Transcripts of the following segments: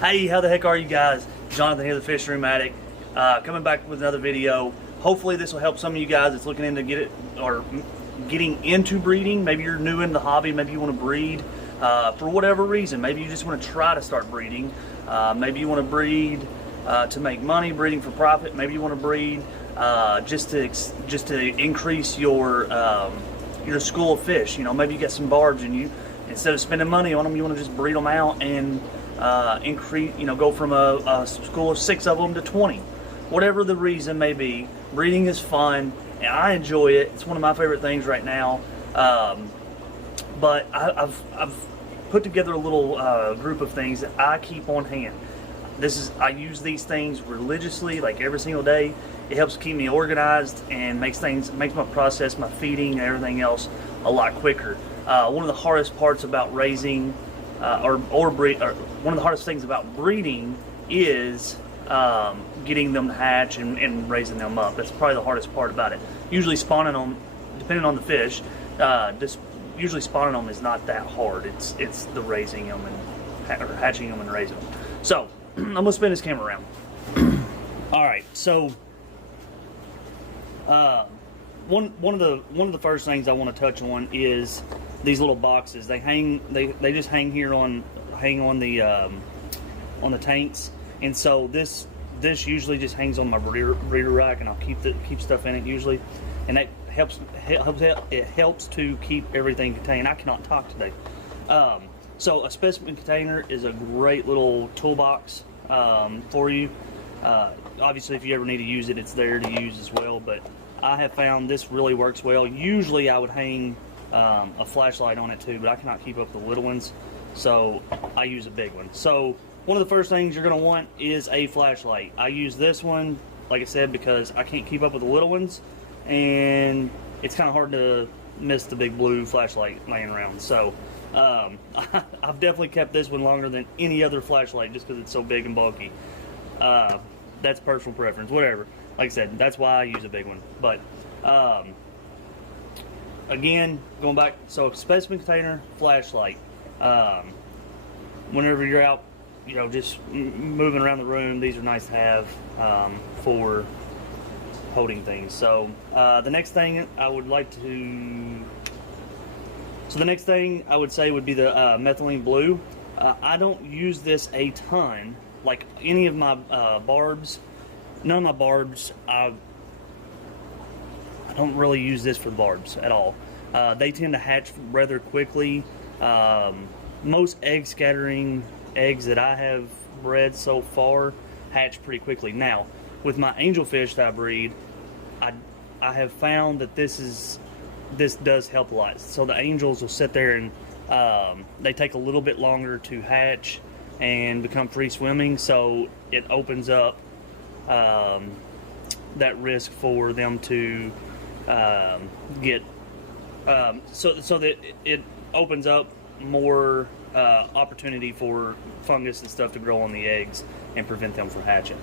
Hey, how the heck are you guys? Jonathan here, the Fish Room Addict, coming back with another video. Hopefully this will help some of you guys that's looking into getting into breeding. Maybe you're new in the hobby, maybe you want to breed for whatever reason. Maybe you just want to try to start breeding. Maybe you want to breed to make money, breeding for profit. Maybe you want to breed just to increase your school of fish. You know, maybe you get some barbs and you, instead of spending money on them, you want to just breed them out and increase, go from a school of 6 of them to 20. Whatever the reason may be, breeding is fun and I enjoy it. It's one of my favorite things right now. But I've put together a little group of things that I keep on hand. I use these things religiously, like every single day. It helps keep me organized and makes my process, my feeding, and everything else a lot quicker. One of the hardest parts about raising one of the hardest things about breeding is getting them to hatch and raising them up. That's probably the hardest part about it. Usually spawning them, depending on the fish, usually spawning them is not that hard. It's the raising them and hatching them and raising them. So I'm gonna spin this camera around. All right, so one of the first things I want to touch on is these little boxes. They just hang here on the tanks, and so this usually just hangs on my breeder rack, and I'll keep stuff in it usually, and that helps to keep everything contained. I cannot talk today. So a specimen container is a great little toolbox for you. Obviously, if you ever need to use it, it's there to use as well. But I have found this really works well. Usually, I would hang a flashlight on it too, but I cannot keep up the little ones, so I use a big one. So one of the first things you're going to want is a flashlight. I use this one, like I said, because I can't keep up with the little ones, and it's kind of hard to miss the big blue flashlight laying around. So I've definitely kept this one longer than any other flashlight just because it's so big and bulky. That's personal preference, whatever. Like I said, that's why I use a big one. But again, going back, so specimen container, flashlight. Whenever you're out, just moving around the room, these are nice to have for holding things. So the next thing I would say would be the Methylene Blue. I don't use this a ton. Like any of my barbs, none of my barbs, I don't really use this for barbs at all. They tend to hatch rather quickly. Most egg scattering eggs that I have bred so far hatch pretty quickly. Now, with my angelfish that I breed, I have found that this does help a lot. So the angels will sit there and they take a little bit longer to hatch and become free swimming, so it opens up that risk for them to get so that it opens up more opportunity for fungus and stuff to grow on the eggs and prevent them from hatching.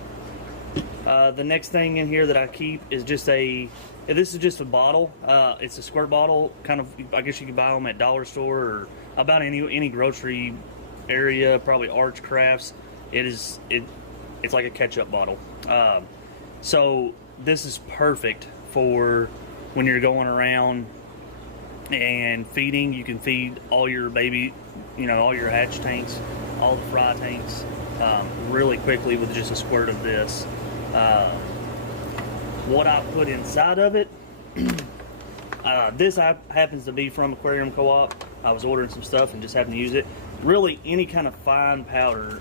The next thing in here that I keep is this is just a bottle. It's a squirt bottle, kind of, I guess you can buy them at dollar store or about any grocery area, probably Arch Crafts. It's like a ketchup bottle. So this is perfect for when you're going around and feeding. You can feed all your baby, all your hatch tanks, all the fry tanks really quickly with just a squirt of this. What I put inside of it, this happens to be from Aquarium Co-op. I was ordering some stuff and just happened to use it. Really, any kind of fine powder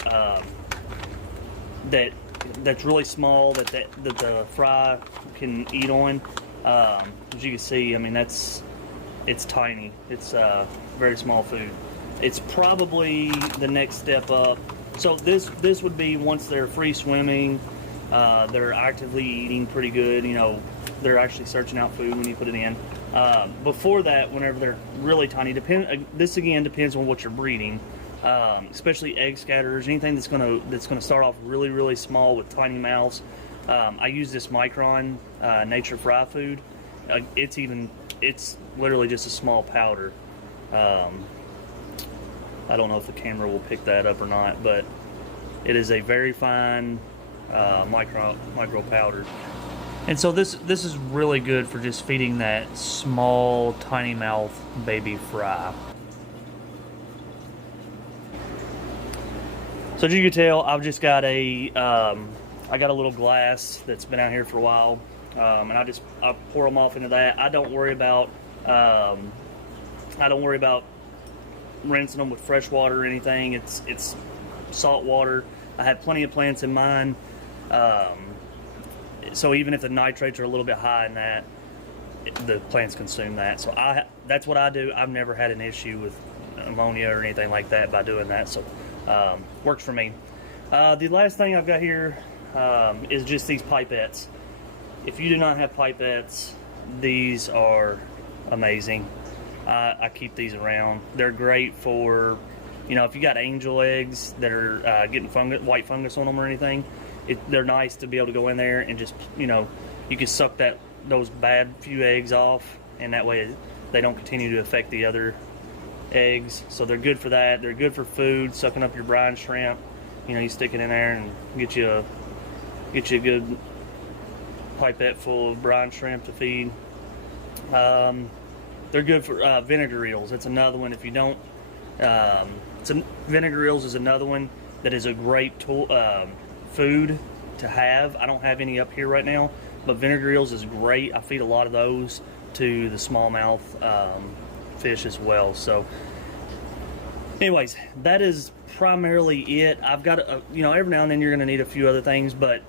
that's really small that the fry can eat on. As you can see, I mean, it's tiny. It's very small food. It's probably the next step up. So this would be once they're free swimming, they're actively eating pretty good. They're actually searching out food when you put it in. Before that, whenever they're really tiny, this again depends on what you're breeding. Especially egg scatterers, anything that's gonna start off really, really small with tiny mouths. I use this Micron Nature Fry Food. It's literally just a small powder. I don't know if the camera will pick that up or not, but It is a very fine micro powder. And so this is really good for just feeding that small, tiny mouth baby fry. So as you can tell, I've just got I got a little glass that's been out here for a while, and I pour them off into that. I don't worry about rinsing them with fresh water or anything. It's salt water. I have plenty of plants in mine. So even if the nitrates are a little bit high in that, the plants consume that. So that's what I do. I've never had an issue with ammonia or anything like that by doing that. So works for me. The last thing I've got here is just these pipettes. If you do not have pipettes, these are amazing. I keep these around. They're great for, if you got angel eggs that are getting white fungus on them or anything. They're nice to be able to go in there and just, you can suck those bad few eggs off, and that way they don't continue to affect the other eggs. So they're good for that. They're good for food, sucking up your brine shrimp. You stick it in there and get you a good pipette full of brine shrimp to feed. They're good for vinegar eels. It's another one. If you don't, vinegar eels is another one that is a great tool. Food to have. I don't have any up here right now, but vinegar eels is great. I feed a lot of those to the smallmouth fish as well. So anyways, that is primarily it. I've got every now and then you're going to need a few other things, but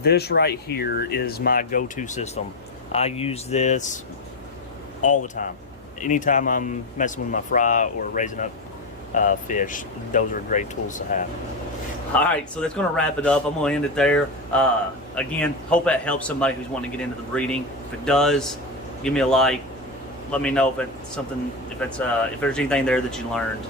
this right here is my go-to system. I use this all the time. Anytime I'm messing with my fry or raising up fish, those are great tools to have. Alright, so that's going to wrap it up. I'm going to end it there. Again, hope that helps somebody who's wanting to get into the breeding. If it does, give me a like. Let me know if it's something, if there's anything there that you learned.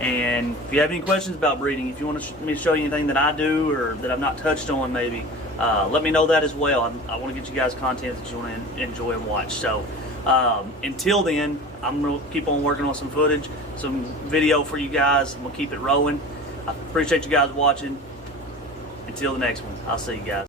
And if you have any questions about breeding, if you want me to show you anything that I do or that I've not touched on maybe, let me know that as well. I want to get you guys content that you want to enjoy and watch. So until then, I'm going to keep on working on some footage, some video for you guys. I'm going to keep it rolling. I appreciate you guys watching. Until the next one, I'll see you guys.